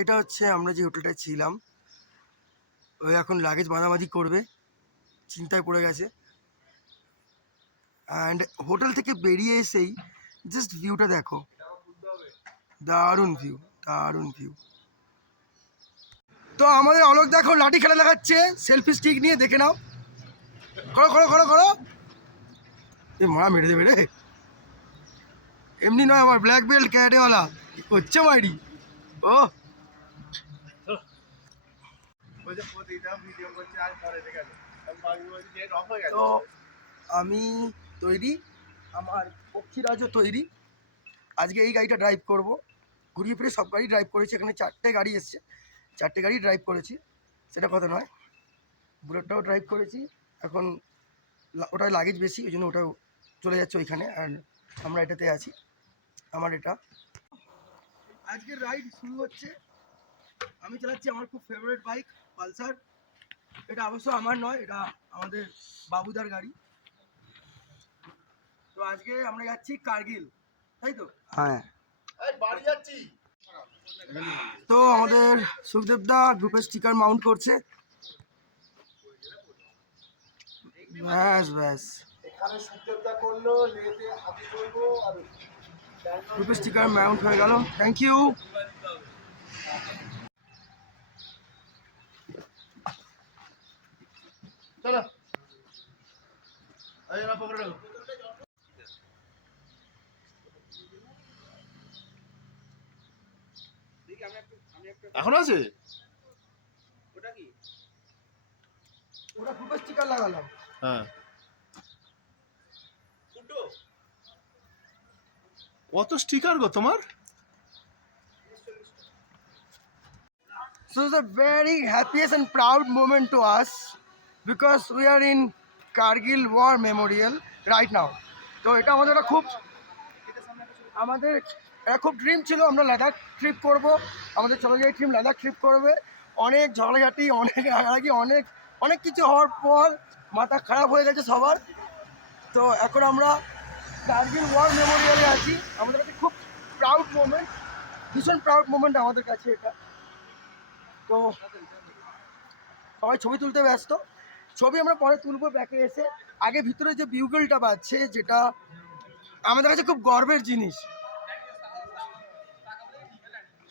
এটা হচ্ছে আমরা যে হোটেলটায় ছিলাম, ওই এখন লাগেজ বাঁধাবাঁধি করবে, চিন্তায় পড়ে গেছে। অ্যান্ড হোটেল থেকে বেরিয়ে এসেই জাস্ট ভিউটা দেখো, দারুণ ভিউ, দারুণ ভিউ। তো আমাদের অলোক দেখো লাঠি খেলা দেখাচ্ছে সেলফি স্টিক নিয়ে, দেখে নাও। করো করো করো করো, এ মা মেরে দেবে রে। এমনি নয়, আমার ব্ল্যাক বেল্ট ক্যারেটেওয়ালা হচ্ছে মাইরি। ও তো আমি তৈরি, আমার পক্ষীরাজও তৈরি। আজকে এই গাড়িটা ড্রাইভ করব, ঘুরিয়ে ফিরে সব গাড়ি ড্রাইভ করেছি। এখানে 4টে গাড়ি এসছে, 4টে গাড়ি ড্রাইভ করেছি, সেটা কথা নয়। বুলেটটাও ড্রাইভ করেছি। এখন ওটায় লাগেজ বেশি, ওই জন্য ওটাও চলে যাচ্ছে ওইখানে, আর আমরা এটাতে আছি। আমার এটা আজকের রাইড শুরু হচ্ছে। আমি চালাচ্ছি আমার খুব ফেভারিট বাইক পালসার। এটা অবশ্য আমার নয়, এটা আমাদের বাবুদার গাড়ি। তো আজকে আমরা যাচ্ছি কার্গিল, তাই তো? হ্যাঁ, বাড়ি যাচ্ছি। তো আমাদের সুখদেবদা গ্রুপের স্টিকার মাউন্ট করছে। ব্যাস ব্যাস, গ্রুপের স্টিকার মাউন্ট হয়ে গেল। Thank you. চলো এখন আছে ওটা কি? ওটা গ্রুপের স্টিকার লাগালাম। হ্যাঁ, কত স্টিকার গো তোমার? So it's a very happiest and proud moment to us because we are in Kargil War Memorial right now. তো এটা আমাদের একটা খুব ড্রিম ছিল, আমরা লাদাখ ট্রিপ করব। আমাদের চলে যাই ট্রিম লাদাখ ট্রিপ করবে। অনেক ঝগড়াঝাটি, অনেক রাগারাগি, অনেক অনেক কিছু হওয়ার পর মাথা খারাপ হয়ে গেছে সবার। তো এখন আমরা কার্গিল ওয়ার মেমোরিয়ালে আছি। আমাদের কাছে খুব প্রাউড মোমেন্ট, ভীষণ প্রাউড মোমেন্ট আমাদের কাছে এটা। তো সবাই ছবি তুলতে ব্যস্ত, ছবি আমরা পরে তুলবো ব্যাকে এসে। আগে ভিতরে যে বিউগলটা বাজছে, যেটা আমাদের কাছে খুব গর্বের জিনিস।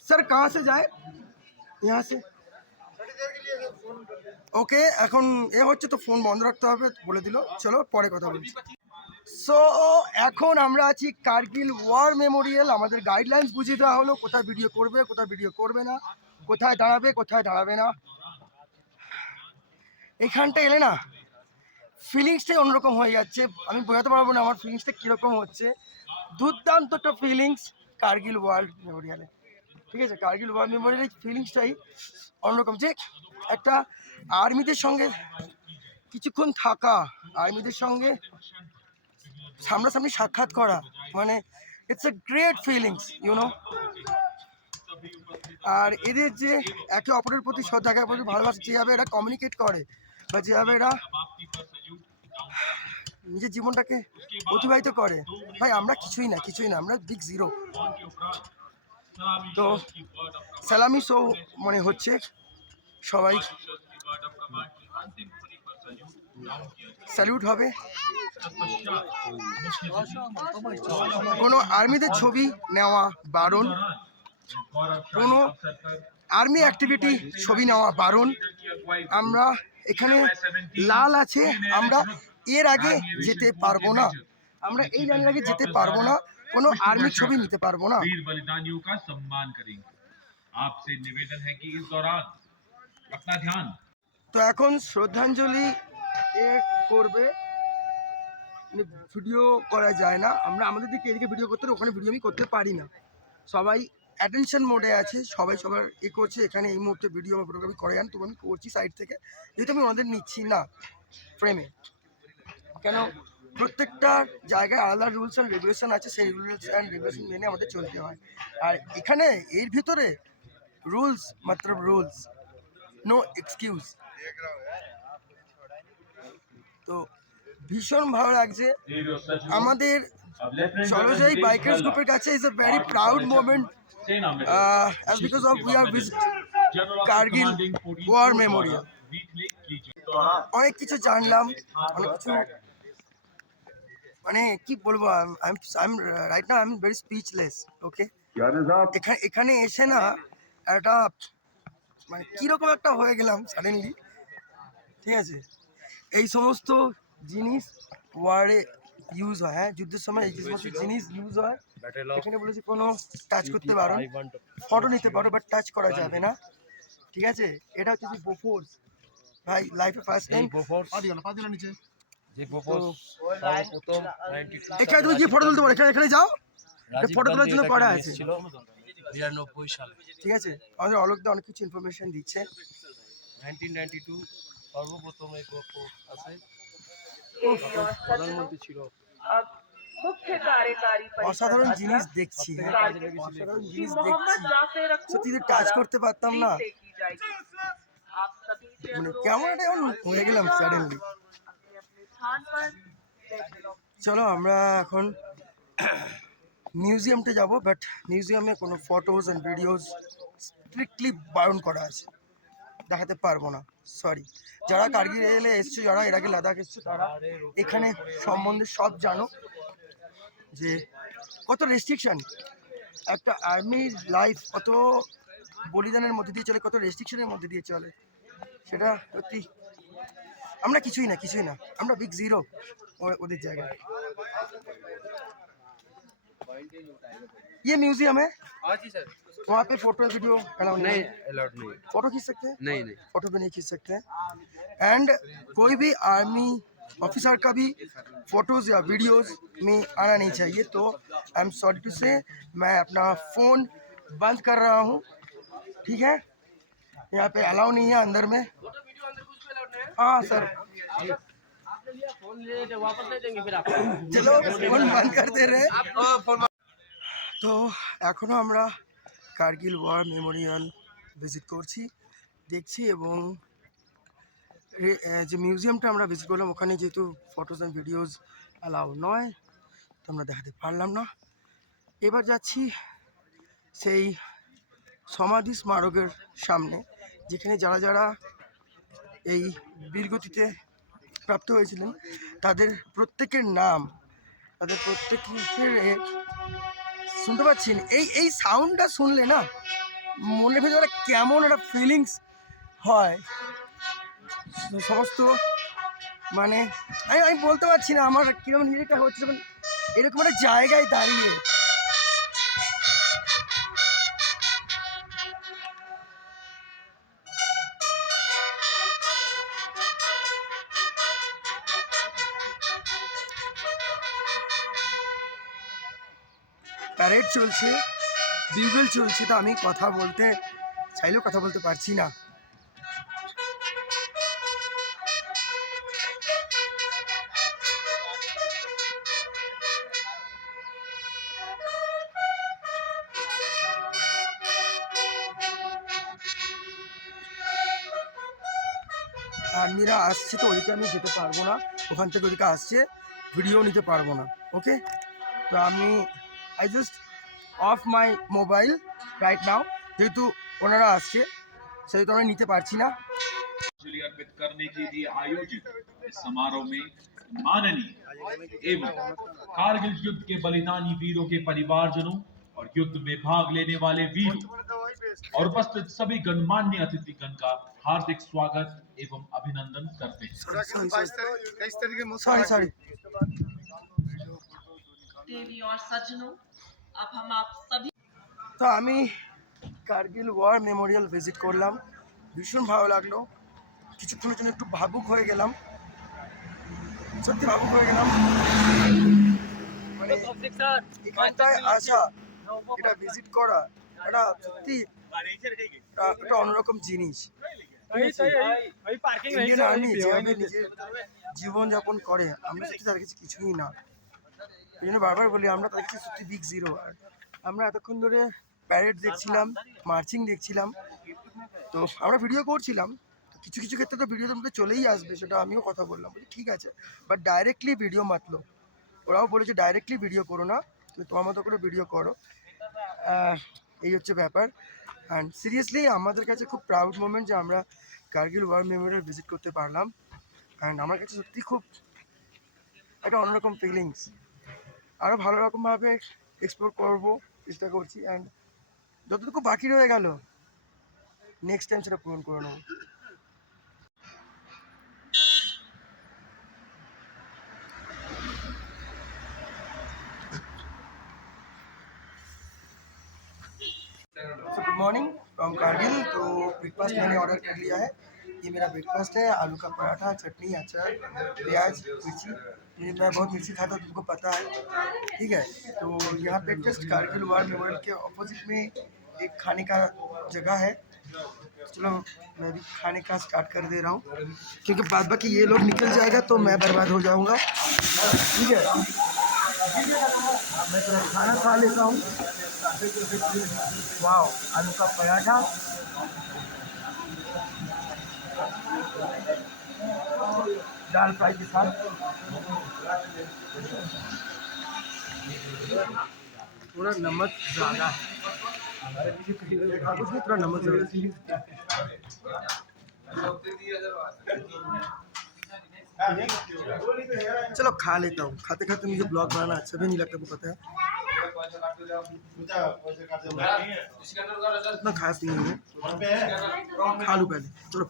স্যার কাহা সে যায় ইহা সে? ওকে, এখন এ হচ্ছে তো ফোন বন্ধ রাখতে হবে বলে দিল। চলো পরে কথা বলছি। সো এখন আমরা আছি কার্গিল ওয়ার মেমোরিয়াল। আমাদের গাইডলাইন্স বুঝিয়ে দেওয়া হলো, কোথায় ভিডিও করবে, কোথায় ভিডিও করবে না, কোথায় দাঁড়াবে, কোথায় দাঁড়াবে না। এখানটা এলে না ফিলিংসটাই অন্যরকম হয়ে যাচ্ছে। আমি বোঝাতে পারবো না আমার ফিলিংসটা কীরকম হচ্ছে। দুর্দান্ত একটা ফিলিংস কার্গিল ওয়ার মেমোরিয়ালে। ঠিক আছে, কার্গিল ওয়ার মেমোরিয়ালের ফিলিংসটাই অন্যরকম। যে একটা আর্মিদের সঙ্গে কিছুক্ষণ থাকা, আর্মিদের সঙ্গে সামনাসামনি সাক্ষাৎ করা, মানে it's a great feelings, you know. আর এদের যে একে অপরের প্রতি শ্রদ্ধা, একে অপরের ভালোবাসা, যেভাবে এরা কমিউনিকেট করে বা যেভাবে এরা নিজের জীবনটাকে অতিবাহিত করে, ভাই আমরা কিছুই না, কিছুই না, আমরা বিগ জিরো। তো সালামি শো মানে হচ্ছে, সবাই স্যালিউট হবে। কোনো আর্মিদের ছবি নেওয়া বারণ, কোনো আর্মি অ্যাক্টিভিটি ছবি নেওয়া বারণ। আমরা এখানে লাল আছে, আমরা এর আগে যেতে পারবো না, আমরা এই লাইনের আগে যেতে পারবো না, কোনো আর্মি ছবি নিতে পারবো না। তো এখন শ্রদ্ধাঞ্জলি এ করবে, ভিডিও করা যায় না, আমরা আমাদের দিকে এদিকে ভিডিও করতে, ওখানে ভিডিও আমি করতে পারি না। সবাই অ্যাটেনশন মোডে আছে, সবাই সবার এ করছে। এখানে এই মুহূর্তে ভিডিও বা ফটোগ্রাফি করে যান, তবু আমি করছি সাইড থেকে, যেহেতু আমি ওনাদের নিচ্ছি না ফ্রেমে। কেন, প্রত্যেকটা জায়গায় আলাদা রুলস অ্যান্ড রেগুলেশন আছে, সেই রুলস অ্যান্ড রেগুলেশন মেনে আমাদের চলতে হয়। আর এখানে এর ভিতরে রুলস মাত্র রুলস, নো এক্সকিউজ। তো ভীষণ ভালো লাগছে। আমাদের চলো যাই বাইকার্স গ্রুপের কাছে। Is a very proud moment as because of we are visit Kargil war memorial. অনেক কিছু জানলাম, অনেক কিছু মানে কি বলবো, I am right now I am very speechless. Okay, এখানে এসে না একটা মানে কীরকম একটা হয়ে গেলাম সাডেনলি। ঠিক আছে, এই সমস্ত জিনিস ওয়ারে ইউজ হয়, হ্যাঁ যুদ্ধের সময় এই সমস্ত জিনিস ইউজ হয়। এখানে বলেছি কোনো টাচ করতে পারো, ফটো নিতে পারো, বাট টাচ করা যাবে না। ঠিক আছে, এটা হচ্ছে যে বোফোর্স ভাই, লাইফে ফার্স্ট টাইম এখানে তুমি কি ফটো তুলতে পারো, এখানে যাও, ফটো তোলার জন্য করা আছে। 92 সালে, ঠিক আছে, আমাদের অলোকদা অনেক কিছু ইনফরমেশন দিচ্ছে। 1992 সর্বপ্রথম এই গোফোর্স আছে, প্রধানমন্ত্রী ছিল। অসাধারণ জিনিস দেখছি, অসাধারণ জিনিস দেখছি, সত্যি টাচ করতে পারতাম না, মানে কেমন একটা হয়ে গেলাম সাডেনলি। চলো আমরা এখন মিউজিয়ামটা যাব, বাট মিউজিয়ামে কোনো ফটোজ অ্যান্ড ভিডিওজ স্ট্রিক্টলি বারণ করা আছে, দেখাতে পারবো না, সরি। যারা কার্গিলে এসছো, যারা এর আগে লাদাখ এসছো, তারা এখানে সম্বন্ধে সব জানো যে কত রেস্ট্রিকশন একটা আর্মির লাইফ, কত বলিদানের মধ্যে দিয়ে চলে, কত রেস্ট্রিকশনের মধ্যে দিয়ে চলে, সেটা সত্যি আমরা কিছুই না, আমরা বিগ জিরো ওদের জায়গায়। ये म्यूजियम है, हाँ जी सर। वहाँ पे फोटो वीडियो अलाउ नहीं है, अलाउड नहीं, फोटो खींच सकते हैं, नहीं। फोटो भी नहीं खींच सकते हैं। एंड कोई भी आर्मी ऑफिसर का भी फोटोज या वीडियोस में आना नहीं चाहिए। तो आई एम सॉरी टू से मैं अपना फ़ोन बंद कर रहा हूँ, ठीक है, यहाँ पे अलाउ नहीं है अंदर में। हाँ सर, चलो फोन बंद कर दे रहे। তো এখনও আমরা কার্গিল ওয়ার মেমোরিয়াল ভিজিট করছি, দেখছি, এবং যে মিউজিয়ামটা আমরা ভিজিট করলাম ওখানে যেহেতু ফটোস অ্যান্ড ভিডিওস অ্যালাউ নয়, তো আমরা দেখাতে পারলাম না। এবার যাচ্ছি সেই সমাধি স্মারকের সামনে, যেখানে যারা যারা এই বীরগতিতে প্রাপ্ত হয়েছিলেন তাদের প্রত্যেকের নাম, তাদের প্রত্যেকের শুনতে পাচ্ছেন। এই সাউন্ডটা শুনলে না মনের ভেতরে কেমন একটা ফিলিংস হয়, সমস্ত মানে আমি বলতে পারছি না আমার কীরকম ফিলিংটা হচ্ছে যখন এরকম একটা জায়গায় দাঁড়িয়ে। প্যারেড চলছে, বিউগল চলছে, তো আমি কথা বলতে চাইলেও কথা বলতে পারছি না। আর্মিরা আসছে, তো ওইদিকে আমি যেতে পারবো না, ওখান থেকে ওইদিকে আসছে, ভিডিও নিতে পারবো না। ওকে, তো আমি I just off my mobile right now, যেহেতु ওনারা আসছে সেহেতু আমরা নিতে পারছি না। अर्पित करने के लिए आयोजित इस समारोह में माननीय एवं कारगिल युद्ध के बलिदानी वीरों के परिवारजनों और युद्ध में भाग लेने वाले वीरों और उपस्थित सभी गणमान्य अतिथिगण का हार्दिक स्वागत एवं अभिनंदन करते हैं। सॉरी देवी और सज्जनों, अब हम आप सभी তো আমি কার্গিল ওয়ার মেমোরিয়াল ভিজিট করলাম, ভীষণ ভালো লাগলো। কিছুক্ষণের জন্য একটু ভাবুক হয়ে গেলাম, সত্যি ভাবুক হয়ে গেলাম। মানে এখানটায় আসা, এটা ভিজিট করা, এটা সত্যি একটা অন্যরকম জিনিস। ইন্ডিয়ান আর্মি যেভাবে নিজের জীবনযাপন করে, আমরা সত্যি তার কাছে কিছুই না। এই জন্য বারবার বলি আমরা তার কাছে সত্যি বিগ জিরো। আর আমরা এতক্ষণ ধরে প্যারেড দেখছিলাম, মার্চিং দেখছিলাম, তো আমরা ভিডিও করছিলাম। কিছু কিছু ক্ষেত্রে তো ভিডিওর মধ্যে চলেই আসবে, সেটা আমিও কথা বললাম, বলি ঠিক আছে, বাট ডাইরেক্টলি ভিডিও মাতলো, ওরাও বলেছে ডাইরেক্টলি ভিডিও করো না, তুমি তোমার মতো করে ভিডিও করো। এই হচ্ছে ব্যাপার। অ্যান্ড সিরিয়াসলি আমাদের কাছে খুব প্রাউড মোমেন্ট যে আমরা কার্গিল ওয়ার মেমোরিয়াল ভিজিট করতে পারলাম। অ্যান্ড আমার কাছে সত্যি খুব একটা অন্যরকম ফিলিংস। আরও ভালো রকমভাবে এক্সপ্লোর করবো চেষ্টা করছি। অ্যান্ড যতটুকু বাকি রয়ে গেল নেক্সট টাইম সেটা পূরণ করে নেবো। Good morning from Kargil. तो ब्रेकफास्ट मैंने ऑर्डर कर लिया है। ये मेरा ब्रेकफास्ट है, आलू का पराठा, चटनी, अचार, प्याज, मिर्ची। मैं बहुत मिर्ची खाता हूँ, तुमको पता है, ठीक है। तो यहाँ पे जस्ट कारगिल वार मेमोरियल के ऑपोजिट में एक खाने का जगह है। चलो मैं भी खाने का स्टार्ट कर दे रहा हूँ, क्योंकि बाद बाकी ये लोग निकल जाएगा तो मैं बर्बाद हो जाऊँगा, ठीक है। मैं थोड़ा खाना खा लेता हूँ। वाओ, आलू का पराठा, दाल फ्राई के साथ। थोड़ा नमक ज़्यादा है, उसमें थोड़ा नमक ज़्यादा है। चलो खा लेता हूँ। खाते खाते मुझे ब्लॉग बनाना अच्छा भी नहीं लगता, वो पता है, इतना खास नहीं है। खा लूँ पहले, चलो।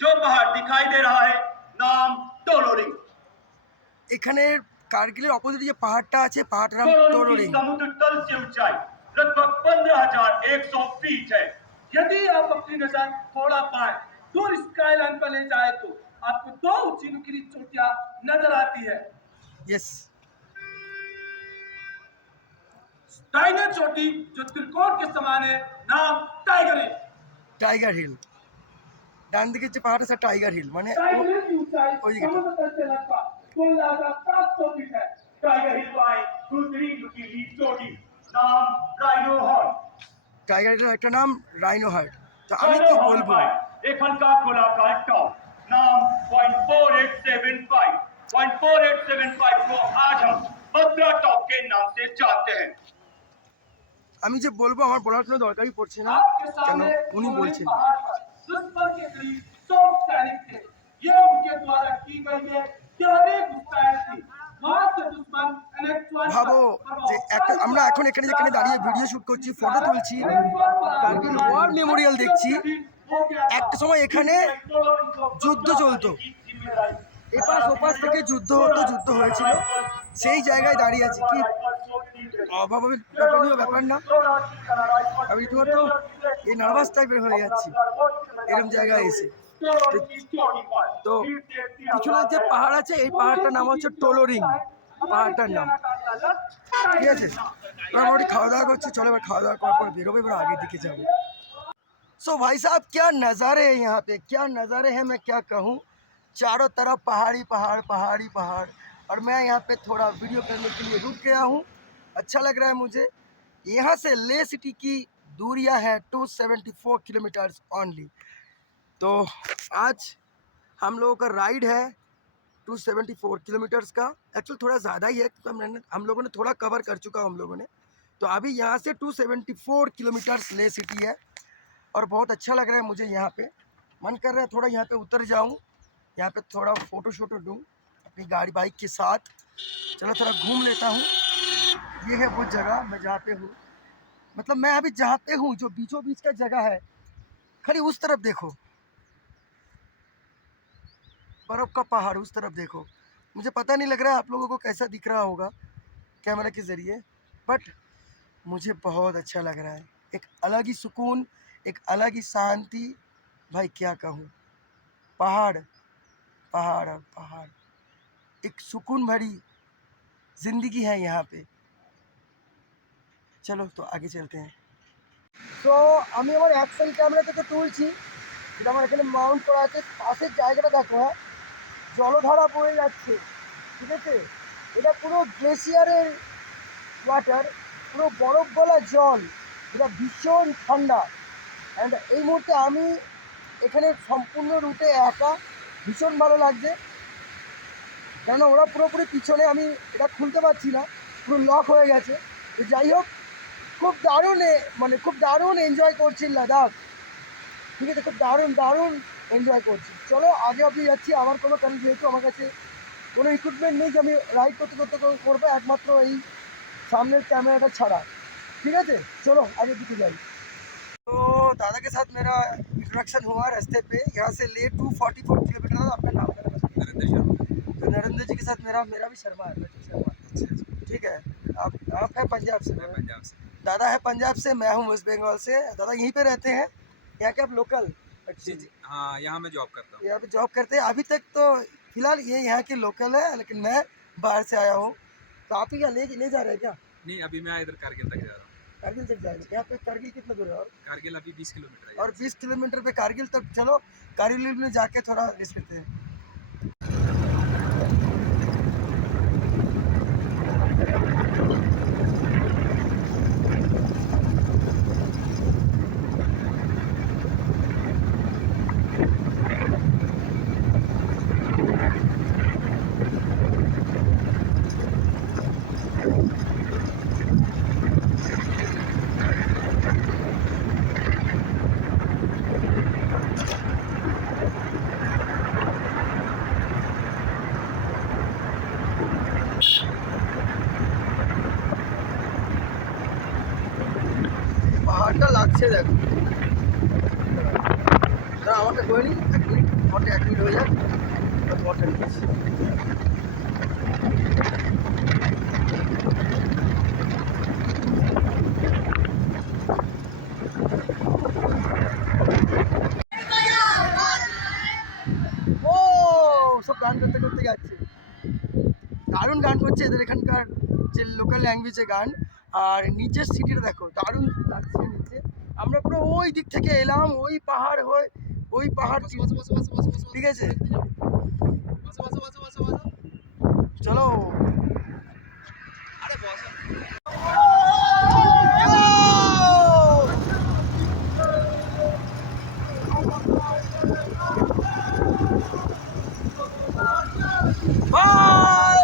जो पहाड़ दिखाई दे रहा है नाम टोलोरिंग। এখানে কার্গিলের অপোজিটে যে পাহাড়টা আছে, পাহাড়টার নাম टोलोरिंग টোলোরিং। की समुद्र तल से ऊंचाई लगभग 15,100 फीट है। यदि आप अपनी नजर थोड़ा पाए दूर स्काईलाइन पर ले जाए तो आपको दो ऊंची नुकीली चोटियां नजर आती है। यस, दाहिने चोटी जो त्रिकोण के समान है नाम टाइगर हिल। Tiger Hill. ডান দিকে যে পাহাড় আছে টাইগার হিল, মানে टाइगर हिल की ऊंचाई वही कहता। समुद्र तल से लगभग 16,700 फीट है। टाइगर हिल पर दूसरी नुकीली चोटी नाम राइनो हॉर्न। টাইগার হিলের একটা নাম রাইনো হার্ট। তো আমি কি বলবো, एक हल्का गोलाकार टॉप नाम 0.4875 को आज हम भद्रा टॉप के नाम से जानते हैं। আমি যে বলবো আমার বলার কোনো দরকারই पड़ছে না, आपके কেন सामने উনি বলছেন। पहाड़ पर दुश्मन के करीब 100 सैनिक थे। ये उनके द्वारा की गई है गहरी घुसपैठ थी। वहां से दुश्मन NH-1 ভাবো যে একটা আমরা এখন এখানে যেখানে দাঁড়িয়ে ভিডিও শুট করছি, ফটো তুলছি, কার্গিল ওয়ার মেমোরিয়াল দেখছি, একটা সময় এখানে যুদ্ধ চলতো, এপাশ ওপাশ থেকে যুদ্ধ হতো, যুদ্ধ হয়েছিল, সেই জায়গায় দাঁড়িয়ে আছি। কি অভাবনীয় ব্যাপার না? আমি রীতিমতো এই নার্ভাস টাইপের হয়ে যাচ্ছি এরকম জায়গায় এসে। তো পিছনে যে পাহাড় আছে, এই পাহাড়টার নাম হচ্ছে টোলোরিং, পাহাড়টার নাম, ঠিক আছে। মোটামুটি খাওয়া দাওয়া করছি, চলো এবার খাওয়া দাওয়া করার পর বেরোবো, এবার আগের দিকে যাবো। सो भाई साहब क्या नज़ारे हैं यहाँ पे, क्या नज़ारे हैं, मैं क्या कहूँ। चारों तरफ पहाड़ी पहाड़ पहाड़ी पहाड़, और मैं यहाँ पे थोड़ा वीडियो करने के लिए रुक गया हूँ। अच्छा लग रहा है मुझे। यहाँ से ले सिटी की दूरियाँ है 274 किलोमीटर्स ओनली। तो आज हम लोगों का राइड है 274 किलोमीटर्स का। एक्चुअली थोड़ा ज़्यादा ही है, तो हम लोगों ने थोड़ा कवर कर चुका हम लोगों ने। तो अभी यहाँ से 274 किलोमीटर्स ले सिटी है, और बहुत अच्छा लग रहा है मुझे। यहाँ पे मन कर रहा है थोड़ा यहाँ पे उतर जाऊँ, यहाँ पे थोड़ा फ़ोटो शोटो दूँ अपनी गाड़ी बाइक के साथ। चलो थोड़ा घूम लेता हूँ। ये है वो जगह मैं जहाँ पे हूँ, मतलब मैं अभी जहाँ पे हूँ, जो बीचों बीच का जगह है, खाली उस तरफ देखो, बर्फ़ का पहाड़ उस तरफ देखो। मुझे पता नहीं लग रहा है आप लोगों को कैसा दिख रहा होगा कैमरा के ज़रिए, बट मुझे बहुत अच्छा लग रहा है। एक अलग ही सुकून, एक अलग ही शांति, भाई क्या कहूँ। पहाड़ पहाड़ और पहाड़, एक सुकून भरी ज़िंदगी है यहाँ पे। चलो तो आगे चलते हैं। তো আমি আমার অ্যাকশন ক্যামেরা থেকে তুলছি, যেটা আমার এখানে মাউন্ট করা আছে। পাশের জায়গাটা দেখো, হ্যাঁ, জলধারা বয়ে যাচ্ছে, ঠিক আছে। এটা পুরো গ্লেশিয়ারের ওয়াটার, পুরো বরফ গলা জল, এটা ভীষণ ঠান্ডা। অ্যান্ড এই মুহূর্তে আমি এখানে সম্পূর্ণ রুটে একা, ভীষণ ভালো লাগছে। কেননা ওরা পুরোপুরি পিছনে, আমি এটা খুলতে পারছি না, পুরো লক হয়ে গেছে। তো যাই হোক, খুব দারুণ মানে খুব দারুণ এনজয় করছি লাদাখ, ঠিক আছে, খুব দারুণ দারুণ এনজয় করছি। চলো আগে অবধি যাচ্ছি। আমার কোনো কারণ, যেহেতু আমার কাছে কোনো ইকুইপমেন্ট নেই যে আমি রাইড করতে করতে করবো, একমাত্র এই সামনের ক্যামেরাটা ছাড়া, ঠিক আছে। चलो आगे दिखे जाए। तो दादा के साथ मेरा इंट्रोडक्शन हुआ रास्ते पे, यहाँ से ले 244 किलोमीटर। आपका नाम क्या है? नरेंद्र शर्मा। तो नरेंद्र जी के साथ मेरा भी शर्मा है, रजत शर्मा। ठीक है। आप है पंजाब से? पंजाब से। दादा है पंजाब से, मैं हूँ वेस्ट बंगाल से। दादा यहीं पे रहते हैं? यहाँ के आप लोकल? जी जी, हाँ, यहाँ मैं जॉब करता हूँ। यहाँ पे जॉब करते हैं। अभी तक तो फिलहाल ये यहाँ के लोकल है, लेकिन मैं बाहर से आया हूँ। तो आप ही क्या ले जा रहे हैं क्या? नहीं, अभी मैं इधर कारगिल तक जा रहा हूँ। कारगिल तक जाएंगे? यहाँ पे कारगिल कितना दूर है? और कारगिल अभी 20 किलोमीटर है। और 20 किलोमीटर पे कारगिल तक। चलो कारगिल में जाके थोड़ा रेस्ट करते हैं। পাহাড়টা লাগছে দেখো। দাঁড়া, আমারটা করে নিই 1 মিনিট, আমারটা 1 মিনিট হয়ে যাক, তোমারটা নিচ্ছি। ও সব গান করতে করতে যাচ্ছে, দারুণ গান করছে এদের এখানকার যে লোকাল ল্যাঙ্গুয়েজে গান। আর নিচের সিটিটা দেখো, দারুণ লাগছে নিচে। আমরা পুরো ওই দিক থেকে এলাম, ওই পাহাড় হয়ে, ওই পাহাড়, ঠিক আছে। চলো বাই।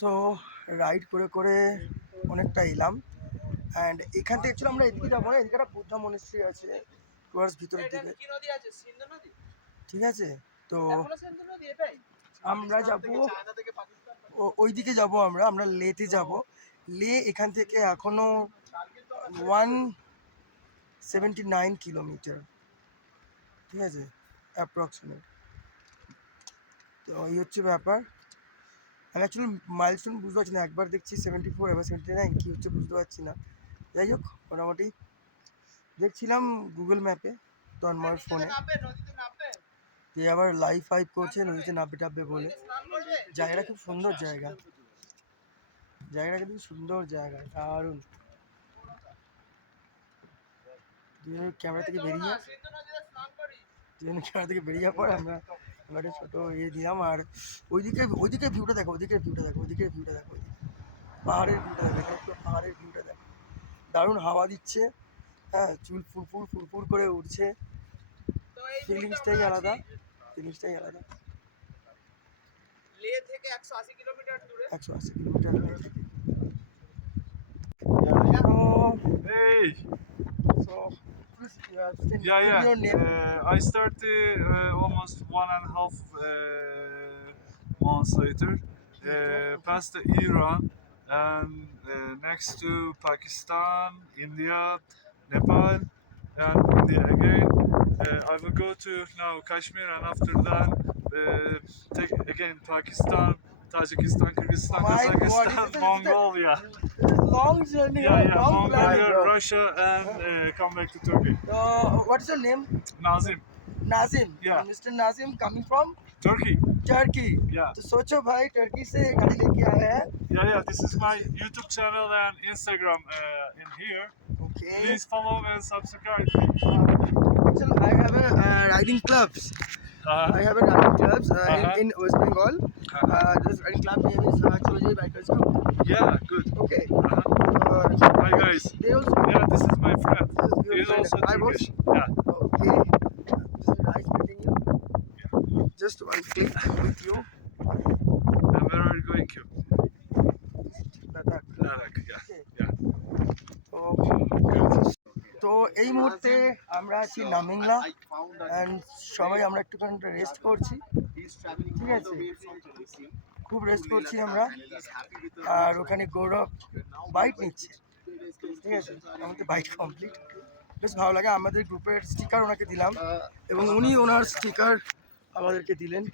সো রাইড করে করে অনেকটা এলাম। অ্যান্ড এখান থেকে অ্যাকচুয়ালি আমরা এদিকে যাবো না, এদিকে একটা বুদ্ধা মনেস্ট্রি আছে টুয়ার্ডস ভিতরের দিকে, ঠিক আছে। তো আমরা যাব ওইদিকে যাব, আমরা লেতে যাব। লে এখান থেকে এখনো 179 কিলোমিটার, ঠিক আছে, অ্যাপ্রক্সিমেট। তো এই হচ্ছে ব্যাপার। আমি অ্যাকচুয়ালি মাইলস্টোন বুঝতে পারছি না, একবার দেখছি 74, এবার 79, কী হচ্ছে বুঝতে পারছি না। যাই হোক, মোটামুটি দেখছিলাম গুগল ম্যাপে তো আমার ফোনে, যে আবার লাইভ ফাইভ করছে নদীতে নামবে টাববে বলে। জায়গাটা খুব সুন্দর জায়গা, জায়গাটা কিন্তু সুন্দর জায়গা, দারুণ। দুজনের ক্যামেরা থেকে বেরিয়ে যাওয়ার পর আমরা একটা ছোটো দিলাম। আর ওইদিকে ভিউটা দেখো, ওইদিকে ভিউটা দেখো, পাহাড়ের ভিউটা দেখো, এখানে পুরো পাহাড়ের ভিউটা দেখো, দারুণ হাওয়া দিচ্ছে। হ্যাঁ, চুল ফুরফুর করে উঠছে। ফিলিংসটাই আলাদা, ফিলিংসটাই আলাদা। লে থেকে 180 কিলোমিটার দূরে। 180 কিলোমিটার লে থেকে। Hey, So, please, give yeah, me your name. I started almost 1.5 months later. Past Iran and next to Pakistan, India, Nepal, and India again. I will go to now Kashmir, and after that take again Pakistan, Tajikistan, Kyrgyzstan, My God, Kazakhstan, it's a- Mongolia. Long journey, Yeah, long Mongolia, planning, bro. Russia, and come back to Turkey. What's your name? Nazim, Nazim. Yeah. Mr. Nazim coming from Turkey. Turkey. Yeah. तो सोचो भाई Turkey से गाड़ी लेके आए हैं। Yeah. This is my YouTube channel and Instagram in here. Okay. Please follow and subscribe. Actually, I have a riding clubs. I have a riding clubs in West Bengal. This riding club name is Chojai Bikers Club. Yeah, good. Okay. Hi guys. They also. Yeah, this is my friend. This is your He's friend. also I was. Turkish. Yeah. Okay. This is nice meeting you. Just one click with you. And where are you going to? Ladakh. Ladakh. Yeah. তো এই মুহূর্তে আমরা আছি নামিংলা and সবাই আমরা একটুখানি rest করছি, ঠিক আছে, খুব রেস্ট করছি আমরা। আর ওখানে গৌরব বাইক নিচ্ছে, ঠিক আছে, আমাদের বাইক কমপ্লিট, বেশ ভালো লাগে। আমাদের গ্রুপের স্টিকার ওনাকে দিলাম এবং উনি ওনার স্টিকার আমাদেরকে দিলেন।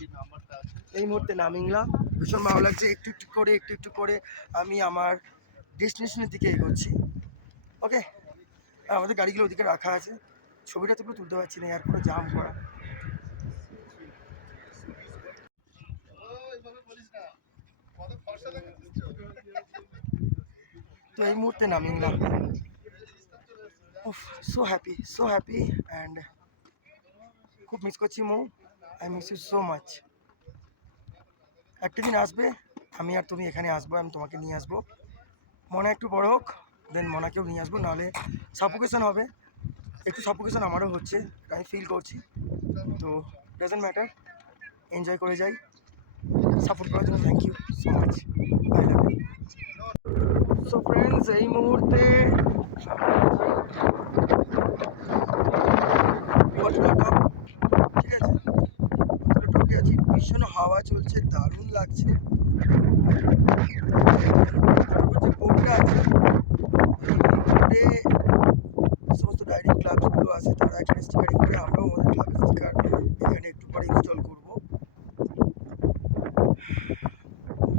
এই মুহূর্তে নামিংলা ভীষণ ভালো লাগছে। একটু একটু করে আমি আমার ডেস্টিনেশনের দিকে এগোচ্ছি। ওকে, আমাদের গাড়িগুলো ওদিকে রাখা আছে, ছবিটা তো তুলতে পারছি না, আর পুরো জাম করা। তো এই মুহূর্তে নামিংলা, সো হ্যাপি অ্যান্ড খুব মিস করছি Mou. I miss you so much. একটা দিন আসবে আমি আর তুমি এখানে আসবো, আমি তোমাকে নিয়ে আসবো। মনে একটু বড় হোক, দেন মনাকেও নিয়ে আসবো, নাহলে সাফোকেশন হবে। একটু সাফোকেশন আমারও হচ্ছে, আমি ফিল করছি। তো ডাজন্ট ম্যাটার, এনজয় করে যাই। সাপোর্ট করার জন্য thank you so much, I love you. So friends, এই মুহূর্তে কটলা টপ, ঠিক আছে, কটলা টপে আছি, ভীষণ হাওয়া চলছে, দারুণ লাগছে। যে বোর্ডটা আছে, এই বোর্ডে সমস্ত রাইডিং ক্লাবসগুলো আছে, তারা এখানে স্টিকারিং করে, আমরাও আমাদের ক্লাবের স্টিকার এখানে একটু পরে ইনস্টল করবো।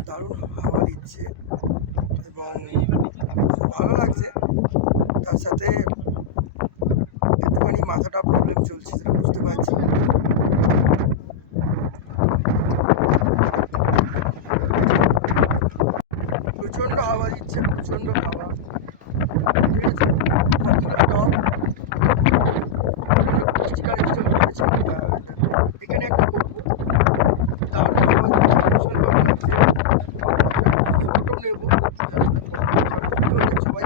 দারুণ হাওয়া দিচ্ছে এবং ভালো লাগছে, তার সাথে একটুখানি মাথাটা প্রবলেম চলছে, সেটা বুঝতে পারছি। প্রচণ্ড হাওয়া দিচ্ছে, প্রচণ্ড হাওয়া, ঠিক আছে। টপ স্টিকার ইনস্টল করেছি, এখানে একটা করবো, দারুণ হাওয়া দিচ্ছে, ভীষণ ভালো লাগছে। ফটো নেবো, সবাই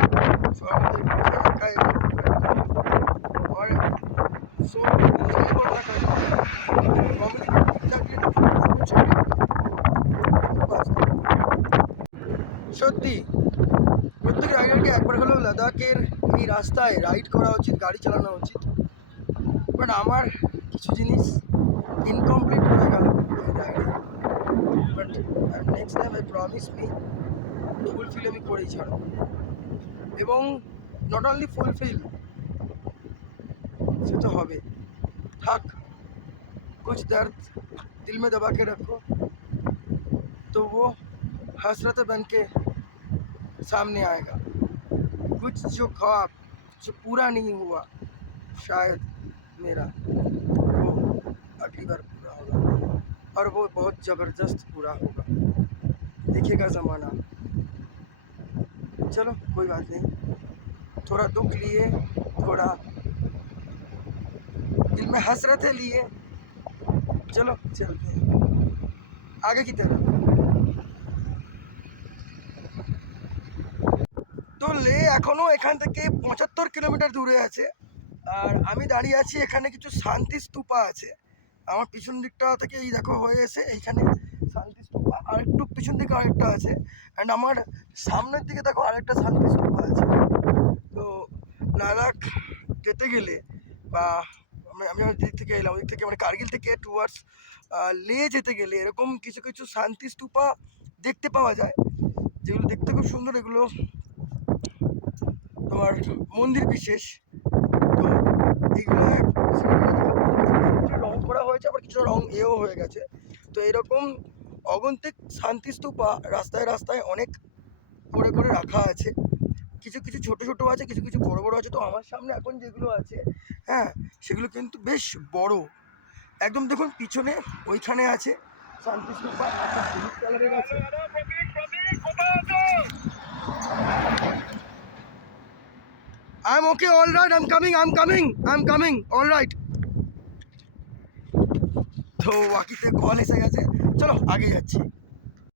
সবার মধ্যে একা और सो सही बोल रहा है नॉर्मली एग्जैक्टली সত্যি প্রত্যেক রাইডারকে একবার হলেও লাদাখের এই রাস্তায় রাইড করা উচিত, গাড়ি চালানো উচিত। বাট আমার কিছু জিনিস ইনকমপ্লিট হয়ে গেল এই রাইডে, but next time I promise me fulfil আমি করেই ছাড়ব। এবং নট অনলি ফুলফিল, से तो हवे थक कुछ दर्द दिल में दबा के रखो तो वो हसरत बन के सामने आएगा। कुछ जो ख्वाब जो पूरा नहीं हुआ शायद मेरा, वो अगली बार पूरा होगा और वो बहुत ज़बरदस्त पूरा होगा, देखिएगा ज़माना। चलो कोई बात नहीं, थोड़ा दुख लिए, थोड़ा दिल में हसरतें लिए, चलो चलते हैं आगे की तरफ। তো লে এখনো এখান থেকে 75 কিলোমিটার দূরে আছে। আর আমি দাঁড়িয়ে আছি এখানে, কিছু শান্তি স্তূপা আছে আমার পিছন দিকটা থেকে, এই দেখো হয়ে এসে এইখানে শান্তি স্তূপা, আর একটু পিছন দিকে আরেকটা আছে, অ্যান্ড আমার সামনের দিকে দেখো আরেকটা শান্তি স্তূপা আছে। তো লাদাখ যেতে গেলে বা আমি আমার দিক থেকে এলাম, ওই দিক থেকে মানে কার্গিল থেকে টুয়ার্ডস লে যেতে গেলে এরকম কিছু কিছু শান্তি স্তূপা দেখতে পাওয়া যায়, যেগুলো দেখতে খুব সুন্দর। এগুলো তোমার মন্দির বিশেষ। তো এইগুলো রং করা হয়েছে, আবার কিছু রং এও হয়ে গেছে। তো এরকম অগন্তিক শান্তি স্তূপা রাস্তায় রাস্তায় অনেক করে করে রাখা আছে, কিছু কিছু ছোট ছোট আছে, কিছু কিছু বড় বড় আছে। তো আমার সামনে এখন যেগুলো আছে, হ্যাঁ, সেগুলো কিন্তু বেশ বড় একদম। দেখুন পিছনে ওইখানে আছে শান্তি স্তূপা, একটা হলুদ কালারের আছে। I'm okay, all right, I'm coming, all right. তো বাকিতে কল এসে গেছে, চলো আগে যাচ্ছি।